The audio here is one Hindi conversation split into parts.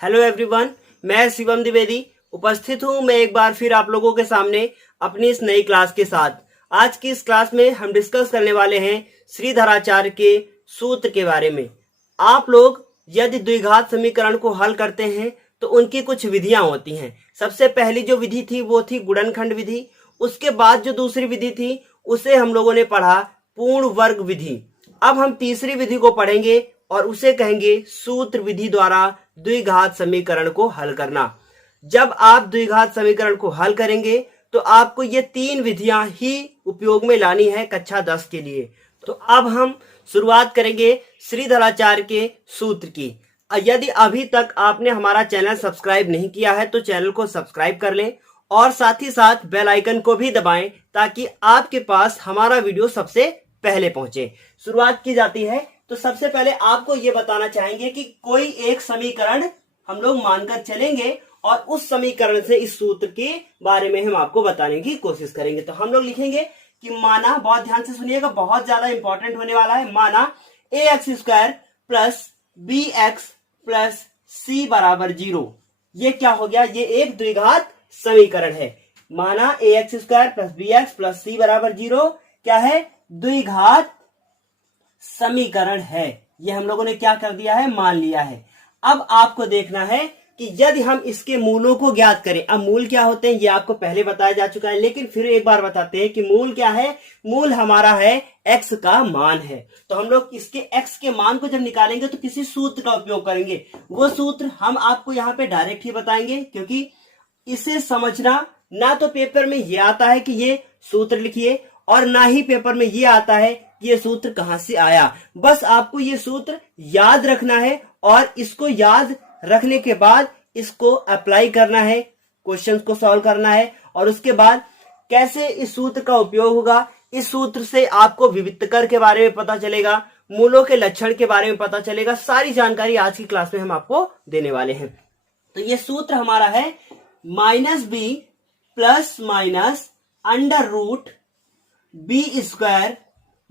हेलो एवरीवन, मैं शिवम द्विवेदी उपस्थित हूं मैं एक बार फिर आप लोगों के सामने अपनी इस नई क्लास के साथ। आज की इस क्लास में हम डिस्कस करने वाले हैं श्रीधराचार्य के सूत्र के बारे में। आप लोग यदि द्विघात समीकरण को हल करते हैं तो उनकी कुछ विधियां होती हैं। सबसे पहली जो विधि थी वो थी गुणनखंड विधि। उसके बाद जो दूसरी विधि थी उसे हम लोगों ने पढ़ा पूर्ण वर्ग विधि। अब हम तीसरी विधि को पढ़ेंगे और उसे कहेंगे सूत्र विधि द्वारा द्विघात समीकरण को हल करना। जब आप द्विघात समीकरण को हल करेंगे तो आपको ये तीन विधियां ही उपयोग में लानी है कक्षा 10 के लिए। तो अब हम शुरुआत करेंगे श्रीधराचार्य के सूत्र की। यदि अभी तक आपने हमारा चैनल सब्सक्राइब नहीं किया है तो चैनल को सब्सक्राइब कर लें और साथ ही साथ बेल आइकन को भी दबाएं ताकि आपके पास हमारा वीडियो सबसे पहले पहुंचे। शुरुआत की जाती है तो सबसे पहले आपको ये बताना चाहेंगे कि कोई एक समीकरण हम लोग मानकर चलेंगे और उस समीकरण से इस सूत्र के बारे में हम आपको बताने की कोशिश करेंगे। तो हम लोग लिखेंगे कि माना, बहुत ध्यान से सुनिएगा, बहुत ज्यादा इंपॉर्टेंट होने वाला है। माना ax² plus bx plus c बराबर 0। ये क्या हो गया? ये एक द्विघात समीकरण है। माना ax² plus bx plus c बराबर 0 क्या है? द्विघात समीकरण है। ये हम लोगों ने क्या कर दिया है? मान लिया है। अब आपको देखना है कि यदि हम इसके मूलों को ज्ञात करें। अब मूल क्या होते हैं ये आपको पहले बताया जा चुका है, लेकिन फिर एक बार बताते हैं कि मूल क्या है। मूल हमारा है x का मान है। तो हम लोग इसके x के मान को जब निकालेंगे तो किसी सूत्र का उपयोग करेंगे। वो सूत्र हम आपको यहाँ पे डायरेक्ट ही बताएंगे, क्योंकि इसे समझना ना तो पेपर में ये आता है कि ये सूत्र लिखिए और ना ही पेपर में ये आता है कि ये सूत्र कहां से आया। बस आपको ये सूत्र याद रखना है और इसको याद रखने के बाद इसको अप्लाई करना है, क्वेश्चंस को सॉल्व करना है और उसके बाद कैसे इस सूत्र का उपयोग होगा। इस सूत्र से आपको विविक्तकर के बारे में पता चलेगा, मूलों के लक्षण के बारे में पता चलेगा। सारी जानकारी आज की क्लास में हम आपको देने वाले हैं। तो ये सूत्र हमारा है -b plus minus under root b²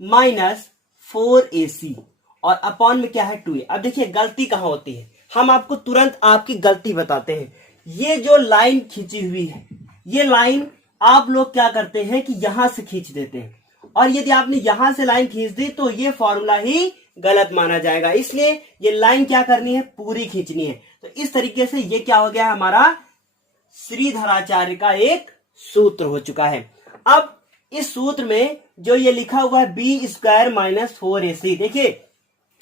minus 4ac और अपॉन में क्या है 2a। अब देखिए गलती कहां होती है, हम आपको तुरंत आपकी गलती बताते हैं। ये जो लाइन खींची हुई है, ये लाइन आप लोग क्या करते हैं कि यहां से खींच देते हैं और यदि आपने यहां से लाइन खींच दी तो ये फॉर्मूला ही गलत माना जाएगा। इसलिए ये लाइन क्या करनी है? पूरी खींचनी है। तो इस तरीके से ये क्या हो गया? हमारा श्रीधराचार्य का एक सूत्र हो चुका है। अब इस सूत्र में जो ये लिखा हुआ है b² माइनस 4ac, देखिए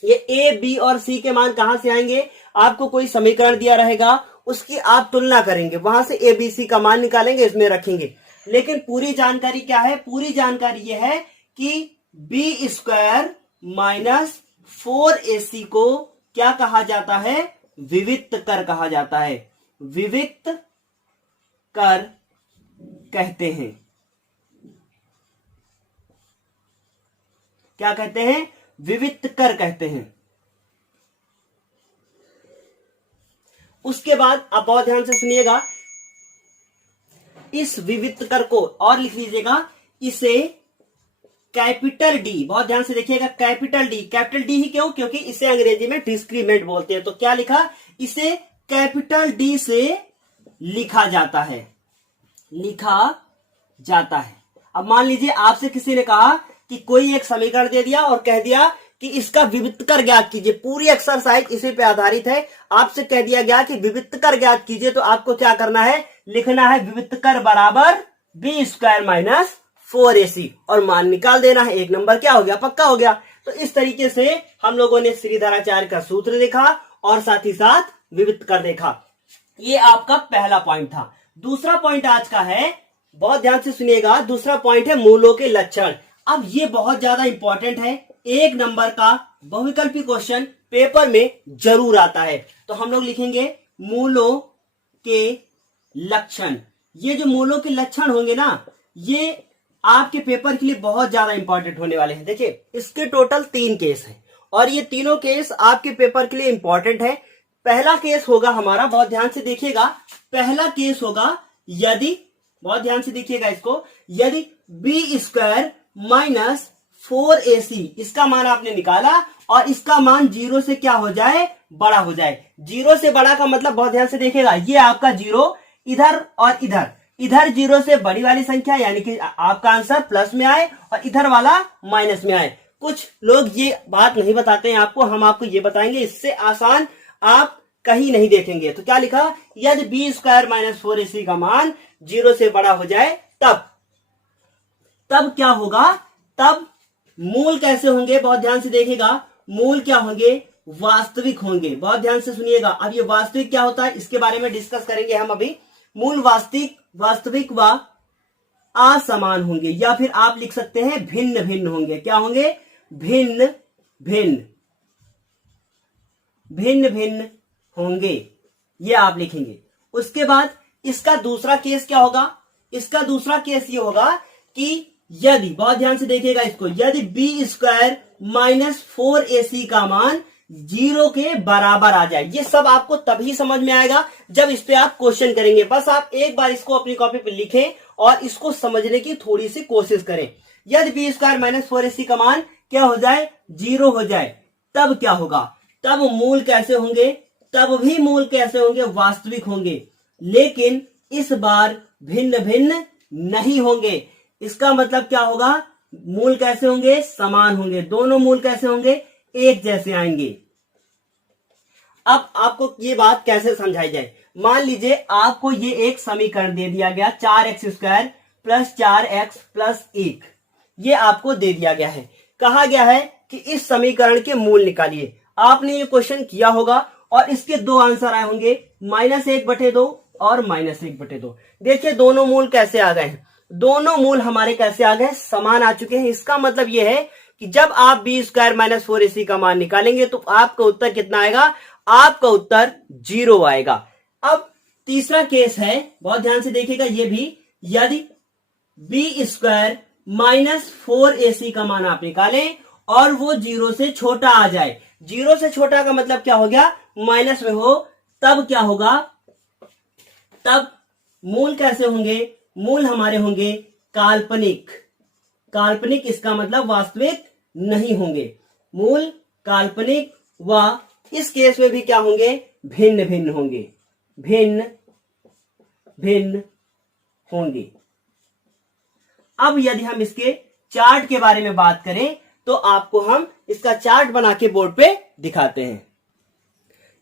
ये a, b और c के मान कहां से आएंगे? आपको कोई समीकरण दिया रहेगा, उसकी आप तुलना करेंगे, वहां से a, b, c का मान निकालेंगे, इसमें रखेंगे। लेकिन पूरी जानकारी क्या है? पूरी जानकारी ये है कि b² माइनस 4ac को क्या कहा जाता है? विविक्तकर कहा जाता है। विविक्तकर कहते हैं। क्या कहते हैं? विविक्तकर कहते हैं। उसके बाद आप बहुत ध्यान से सुनिएगा, इस विविक्तकर को और लिख लीजिएगा, इसे कैपिटल डी, बहुत ध्यान से देखिएगा, कैपिटल डी ही क्यों? क्योंकि इसे अंग्रेजी में डिस्क्रीमेंट बोलते हैं। तो क्या लिखा? इसे कैपिटल डी से लिखा जाता है, अब मान लीजिए आपसे किसी ने कहा कि कोई एक समीकरण दे दिया और कह दिया कि इसका विविक्तकर ज्ञात कीजिए। पूरी एक्सरसाइज इसी पे आधारित है। आपसे कह दिया गया कि विविक्तकर ज्ञात कीजिए, तो आपको क्या करना है? लिखना है विविक्तकर बराबर b² माइनस 4ac और मान निकाल देना है। एक नंबर क्या हो गया? पक्का हो गया। तो इस तरीके से हम लोगों ने श्रीधराचार्य का सूत्र देखा और साथ ही साथ विविक्तकर देखा। ये आपका पहला पॉइंट था। दूसरा पॉइंट आज का है, बहुत ध्यान से सुनिएगा, दूसरा पॉइंट है मूलों के लक्षण। अब ये बहुत ज्यादा इंपॉर्टेंट है, एक नंबर का बहुविकल्पी क्वेश्चन पेपर में जरूर आता है। तो हम लोग लिखेंगे मूलों के लक्षण। ये जो मूलों के लक्षण होंगे ना, ये आपके पेपर के लिए बहुत ज्यादा इंपॉर्टेंट होने वाले हैं। देखिए इसके टोटल 3 केस हैं और ये तीनों केस आपके पेपर के लिए इंपॉर्टेंट है। पहला केस होगा हमारा, बहुत ध्यान से देखिएगा, पहला केस होगा यदि, बहुत ध्यान से देखिएगा इसको, यदि b² माइनस 4ac, इसका मान आपने निकाला और इसका मान 0 से क्या हो जाए, बड़ा हो जाए। 0 से बड़ा का मतलब बहुत ध्यान से देखिएगा, ये आपका 0 इधर और इधर, इधर 0 से बड़ी वाली संख्या यानी कि आपका आंसर प्लस में आए और इधर वाला माइनस में आए। कुछ लोग ये बात नहीं बताते हैं आपको, हम आपको ये बताएंगे, इससे आसान आप कहीं नहीं देखेंगे। तो क्या लिखा, यदि बी स्क्वायर माइनस 4ac का मान 0 से बड़ा हो जाए तब क्या होगा, तब मूल कैसे होंगे, बहुत ध्यान से देखिएगा। मूल क्या होंगे, वास्तविक होंगे। बहुत ध्यान से सुनिएगा। अब ये वास्तविक क्या होता है इसके बारे में डिस्कस करेंगे हम अभी। मूल वास्तविक व असमान होंगे, या फिर आप लिख सकते हैं भिन्न भिन्न होंगे। क्या होंगे, भिन्न भिन्न होंगे, ये आप लिखेंगे। उसके बाद इसका दूसरा केस क्या होगा, इसका दूसरा केस ये होगा कि यदि, बहुत ध्यान से देखिएगा इसको, यदि बी स्क्वायर माइनस 4ac का मान 0 के बराबर आ जाए। ये सब आपको तभी समझ में आएगा जब इस पे आप क्वेश्चन करेंगे। बस आप एक बार इसको अपनी कॉपी पे लिखें और इसको समझने की थोड़ी सी कोशिश करें। यदि बी स्क्वायर माइनस 4ac का मान क्या हो जाए, 0 हो जाए, तब क्या होगा, तब मूल कैसे होंगे, तब भी मूल कैसे होंगे, वास्तविक होंगे, लेकिन इस बार भिन्न भिन्न नहीं होंगे। इसका मतलब क्या होगा, मूल कैसे होंगे, समान होंगे। दोनों मूल कैसे होंगे, एक जैसे आएंगे। अब आपको ये बात कैसे समझाई जाए, मान लीजिए आपको ये एक समीकरण दे दिया गया, 4x square plus 4x plus 1, ये आपको दे दिया गया है। कहा गया है कि इस समीकरण के मूल निकालिए। आपने ये क्वेश्चन किया होगा और इसके दो आंसर आए होंगे, -1/2 और -1/2। देखिए दोनों मूल कैसे आ गए हैं, दोनों मूल हमारे कैसे आ गए, समान आ चुके हैं। इसका मतलब यह है कि जब आप बी स्क्वायर माइनस 4ac का मान निकालेंगे तो आपका उत्तर कितना आएगा, आपका उत्तर 0 आएगा। अब तीसरा केस है, बहुत ध्यान से देखिएगा ये भी, यदि बी स्क्वायर माइनस 4ac का मान आप निकालें और वो 0 से छोटा आ जाए। 0 से छोटा का मतलब क्या हो गया, माइनस में हो, तब क्या होगा, तब मूल कैसे होंगे, मूल हमारे होंगे काल्पनिक। काल्पनिक इसका मतलब वास्तविक नहीं होंगे, मूल काल्पनिक, व इस केस में भी क्या होंगे, भिन्न भिन्न होंगे, भिन्न भिन्न होंगे। अब यदि हम इसके चार्ट के बारे में बात करें तो आपको हम इसका चार्ट बना के बोर्ड पे दिखाते हैं।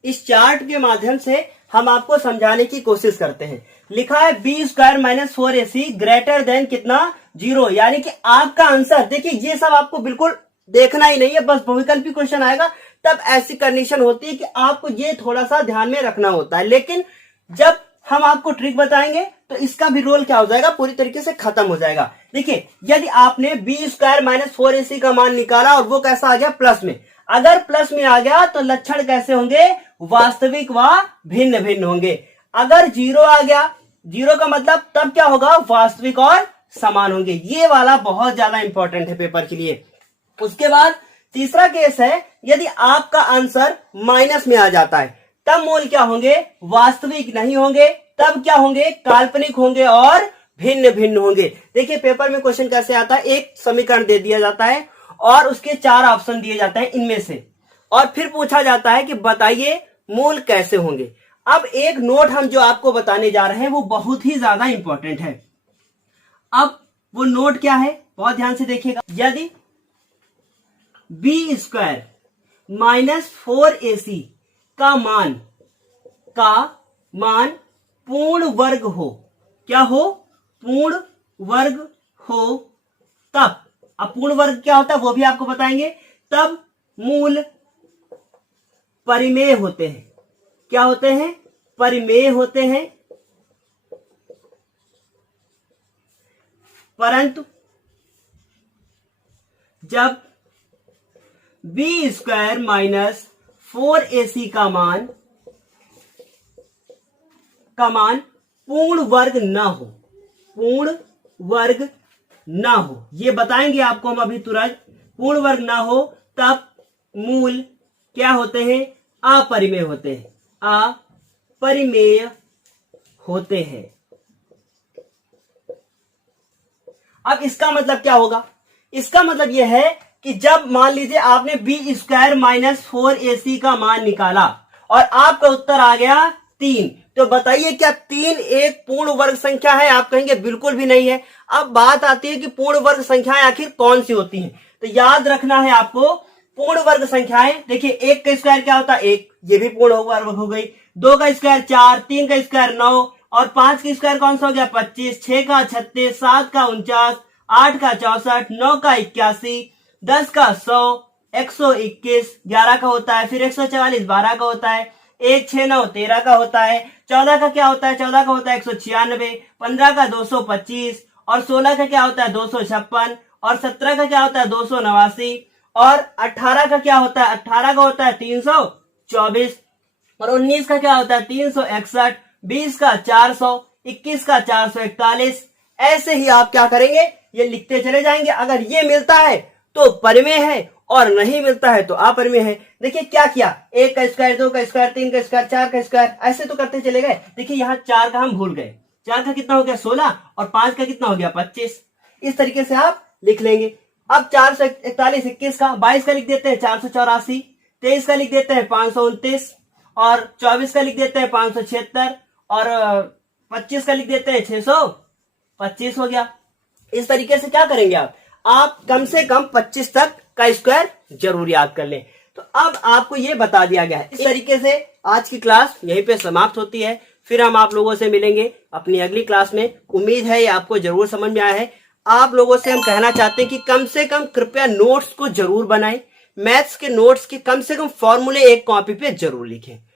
इस चार्ट के माध्यम से हम आपको समझाने की कोशिश करते हैं। लिखा है B square minus 4ac greater than कितना, 0, यानी कि आपका आंसर, देखिए ये सब आपको बिल्कुल देखना ही नहीं है, बस बहुविकल्पी क्वेश्चन आएगा तब ऐसी कंडीशन होती है कि आपको ये थोड़ा सा ध्यान में रखना होता है। लेकिन जब हम आपको ट्रिक बताएंगे तो इसका भी रोल क्या हो जाएगा, पूरी तरीके से खत्म हो जाएगा। देखिए यदि आपने बी स्क्वायर माइनस 4ac का मान निकाला और वो कैसा आ गया, प्लस में, अगर प्लस में आ गया तो लक्षण कैसे होंगे, वास्तविक व भिन्न भिन्न होंगे। अगर 0 आ गया, 0 का मतलब तब क्या होगा, वास्तविक और समान होंगे। ये वाला बहुत ज्यादा इंपॉर्टेंट है पेपर के लिए। उसके बाद तीसरा केस है, यदि आपका आंसर माइनस में आ जाता है तब मूल क्या होंगे, वास्तविक नहीं होंगे, तब क्या होंगे, काल्पनिक होंगे और भिन्न भिन्न होंगे। देखिए पेपर में क्वेश्चन कैसे आता है, एक समीकरण दे दिया जाता है और उसके 4 ऑप्शन दिए जाते हैं इनमें से, और फिर पूछा जाता है कि बताइए मूल कैसे होंगे। अब एक नोट हम जो आपको बताने जा रहे हैं वो बहुत ही ज्यादा इंपॉर्टेंट है। अब वो नोट क्या है, बहुत ध्यान से देखिएगा। यदि बी स्क्वायर माइनस 4ac का मान पूर्ण वर्ग हो, क्या हो, पूर्ण वर्ग हो, तब, अब पूर्ण वर्ग क्या होता है वो भी आपको बताएंगे, तब मूल परिमेय होते हैं। क्या होते हैं, परिमेय होते हैं। परंतु जब बी स्क्वायर माइनस 4ac का मान पूर्ण वर्ग ना हो, पूर्ण वर्ग ना हो, ये बताएंगे आपको हम अभी तुरंत। पूर्ण वर्ग ना हो तब मूल क्या होते हैं, अपरिमेय होते हैं, अपरिमेय होते हैं। अब इसका मतलब क्या होगा, इसका मतलब यह है कि जब मान लीजिए आपने बी स्क्वायर माइनस 4ac का मान निकाला और आपका उत्तर आ गया 3, तो बताइए क्या 3 एक पूर्ण वर्ग संख्या है? आप कहेंगे बिल्कुल भी नहीं है। अब बात आती है कि पूर्ण वर्ग संख्याएं आखिर कौन सी होती हैं। तो याद रखना है आपको, पूर्ण वर्ग संख्याएं देखिए, 1 का स्क्वायर क्या होता है 1, ये भी पूर्ण वर्ग हो गई। 2 का स्क्वायर 4, 3 का स्क्वायर 9 और 5 का स्क्वायर कौन सा हो गया 25, 6 का 36, 7 का 49, 8 का 64, 9 का 81, 10 का 100, 121, 11 का होता है, फिर 144, 12 का होता है, 1 6 9 13 का होता है, 14 का क्या होता है 14 का होता है 196, 15 का 225 और 16 का क्या होता है 256 और 17 का क्या होता है 289 और 18 का क्या होता है 18 का होता है 324 और 19 का क्या होता है 361, 20 का 400, 21 का 441। ऐसे ही आप क्या करेंगे, ये लिखते चले जाएंगे। अगर ये मिलता है तो परिमेय है और नहीं मिलता है तो अपरिमेय है। देखिए क्या किया, 1 का स्क्वायर, 2 का स्क्वायर, 3 का स्क्वायर, 4 का स्क्वायर, ऐसे तो करते चले गए। देखिए यहाँ 4 का हम भूल गए, 4 का कितना हो गया 16 और 5 का कितना हो गया 25। इस तरीके से आप लिख लेंगे। अब 441, 21 का, 22 का लिख देते हैं 484, 23 का लिख देते हैं 529 और 24 का लिख देते हैं 576 और 25 का लिख देते हैं 625 हो गया। इस तरीके से क्या करेंगे आप कम से कम 25 तक का स्क्वायर जरूर याद कर लें। तो अब आपको ये बता दिया गया है। इस तरीके से आज की क्लास यहीं पे समाप्त होती है। फिर हम आप लोगों से मिलेंगे अपनी अगली क्लास में। उम्मीद है ये आपको जरूर समझ में आया है। आप लोगों से हम कहना चाहते हैं कि कम से कम कृपया नोट्स को जरूर बनाएं। मैथ्स के नोट्स के कम से कम फॉर्मूले एक कॉपी पे जरूर लिखें।